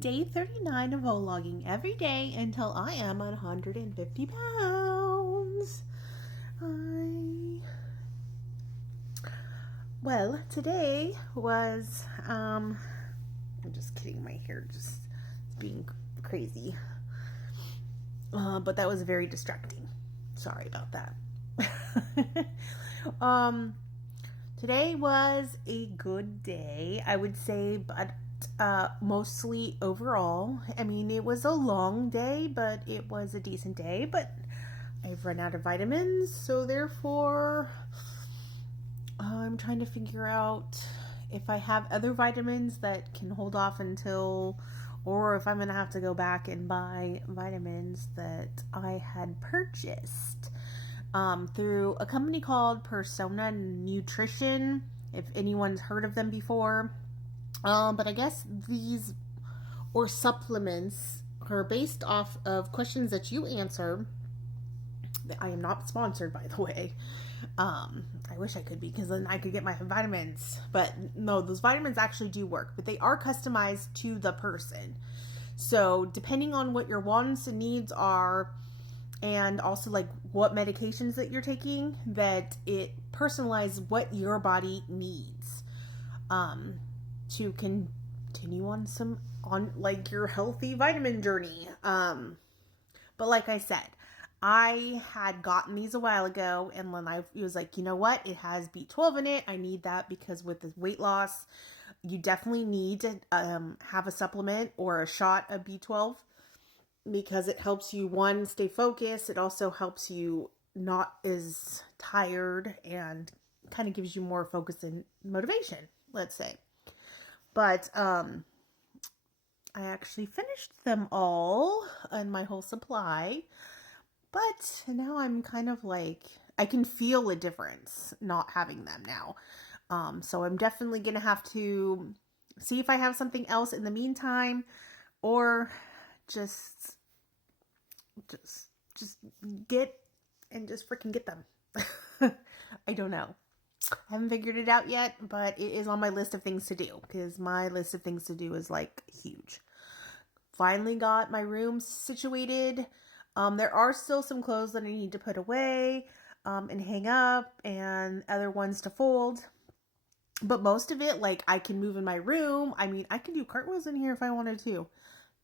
Day 39 of vlogging every day until I am 150 pounds. Well, today was, I'm just kidding, my hair just being crazy. But that was very distracting. Sorry about that. Today was a good day, I would say, but mostly overall. I mean, it was a long day, but it was a decent day, but I've run out of vitamins, so therefore I'm trying to figure out if I have other vitamins that can hold off until, or if I'm going to have to go back and buy vitamins that I had purchased through a company called Persona Nutrition, if anyone's heard of them before. But I guess these, or supplements, are based off of questions that you answer. I am not sponsored, by the way. I wish I could be, because then I could get my vitamins. But no, those vitamins actually do work, but they are customized to the person. So depending on what your wants and needs are, and also like what medications that you're taking, that it personalizes what your body needs to continue on like your healthy vitamin journey. But like I said, I had gotten these a while ago, and then I was like, you know what? It has B12 in it. I need that because with the weight loss, you definitely need to have a supplement or a shot of B12 because it helps you, one, stay focused. It also helps you not as tired and kind of gives you more focus and motivation, let's say. But I actually finished them all and my whole supply. But now I'm kind of like, I can feel a difference not having them now. So I'm definitely going to have to see if I have something else in the meantime, or just get and just freaking get them. I don't know. I haven't figured it out yet, but it is on my list of things to do, because my list of things to do is like huge. Finally got my room situated. There are still some clothes that I need to put away and hang up, and other ones to fold. But most of it, like, I can move in my room. I mean, I can do cartwheels in here if I wanted to.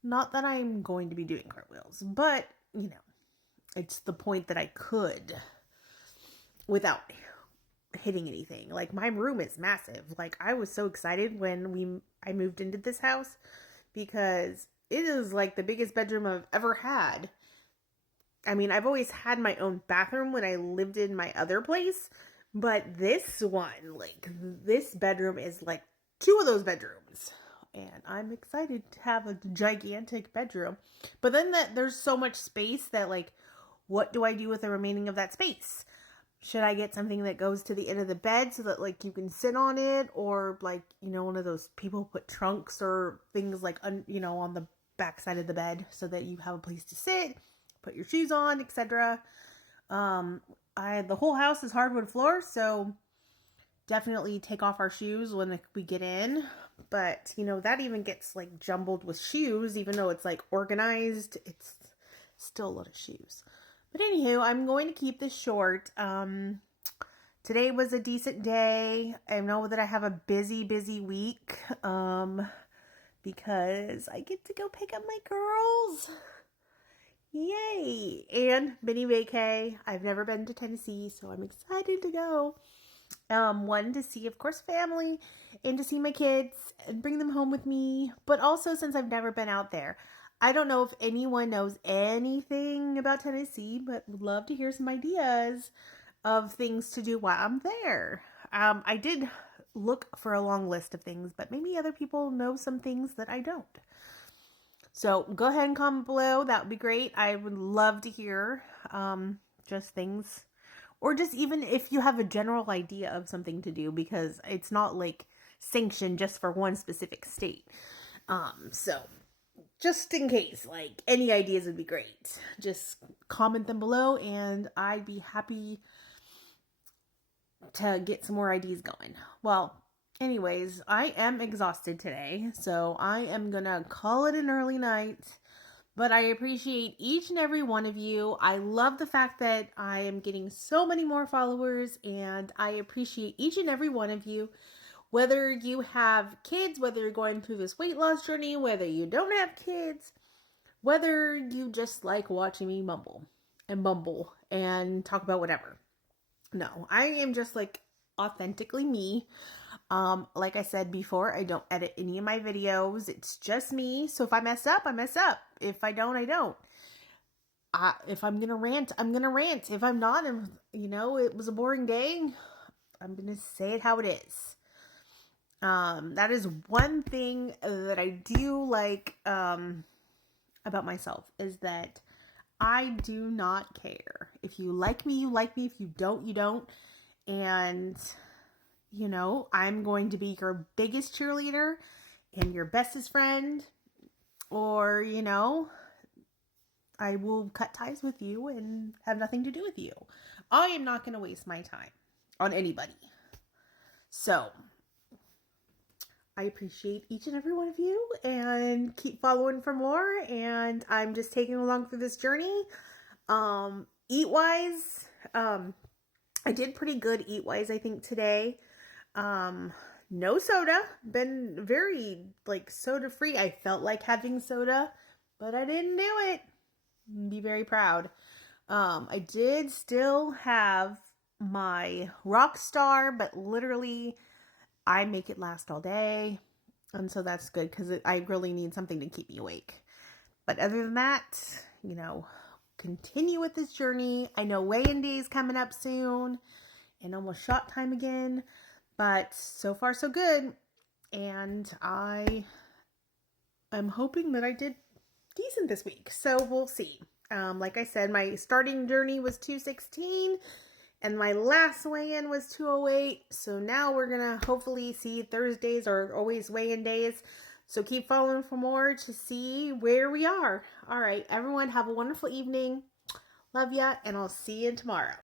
Not that I'm going to be doing cartwheels, but, you know, it's the point that I could without hitting anything. Like, my room is massive. Like, I was so excited when I moved into this house, because it is like the biggest bedroom I've ever had. I mean, I've always had my own bathroom when I lived in my other place, but this one, like, this bedroom is like 2 of those bedrooms, and I'm excited to have a gigantic bedroom. But then there's so much space that, like, what do I do with the remaining of that space? Should I get something that goes to the end of the bed so that, like, you can sit on it, or, like, you know, one of those people put trunks or things like, you know, on the back side of the bed so that you have a place to sit, put your shoes on, etc. The whole house is hardwood floor, so definitely take off our shoes when we get in. But, you know, that even gets like jumbled with shoes, even though it's like organized. It's still a lot of shoes. But anywho, I'm going to keep this short. Today was a decent day. I know that I have a busy week because I get to go pick up my girls. Yay! And mini vacay. I've never been to Tennessee, so I'm excited to go. One, to see, of course, family, and to see my kids and bring them home with me. But also, since I've never been out there, I don't know if anyone knows anything about Tennessee, but would love to hear some ideas of things to do while I'm there. I did look for a long list of things, but maybe other people know some things that I don't. So go ahead and comment below. That would be great. I would love to hear just things, or just even if you have a general idea of something to do, because it's not like sanctioned just for one specific state. So just in case, like, any ideas would be great. Just comment them below, and I'd be happy to get some more ideas going. Well, Anyways, I am exhausted today, so I am gonna call it an early night. But I appreciate each and every one of you. I love the fact that I am getting so many more followers, and I appreciate each and every one of you. Whether you have kids, whether you're going through this weight loss journey, whether you don't have kids, whether you just like watching me mumble and bumble and talk about whatever. No, I am just like authentically me. Like I said before, I don't edit any of my videos. It's just me. So if I mess up, I mess up. If I don't, I don't. If I'm gonna rant, I'm gonna rant. If I'm not, it was a boring day, I'm gonna say it how it is. That is one thing that I do like about myself, is that I do not care. If you like me, you like me. If you don't, you don't. And I'm going to be your biggest cheerleader and your bestest friend, or, I will cut ties with you and have nothing to do with you. I am not going to waste my time on anybody. So, I appreciate each and every one of you, and keep following for more. And I'm just taking along through this journey. Eat-wise, I did pretty good eat-wise, I think, today. No soda. Been very, soda-free. I felt like having soda, but I didn't do it. Be very proud. I did still have my Rockstar, but literally I make it last all day. And so that's good, because I really need something to keep me awake. But other than that, continue with this journey. I know weigh-in day is coming up soon and almost shot time again. But so far, so good. And I'm hoping that I did decent this week. So we'll see. Like I said, my starting journey was 216. And my last weigh-in was 208. So now we're going to hopefully see Thursdays are always weigh-in days. So keep following for more to see where we are. All right, everyone, have a wonderful evening. Love ya, and I'll see you tomorrow.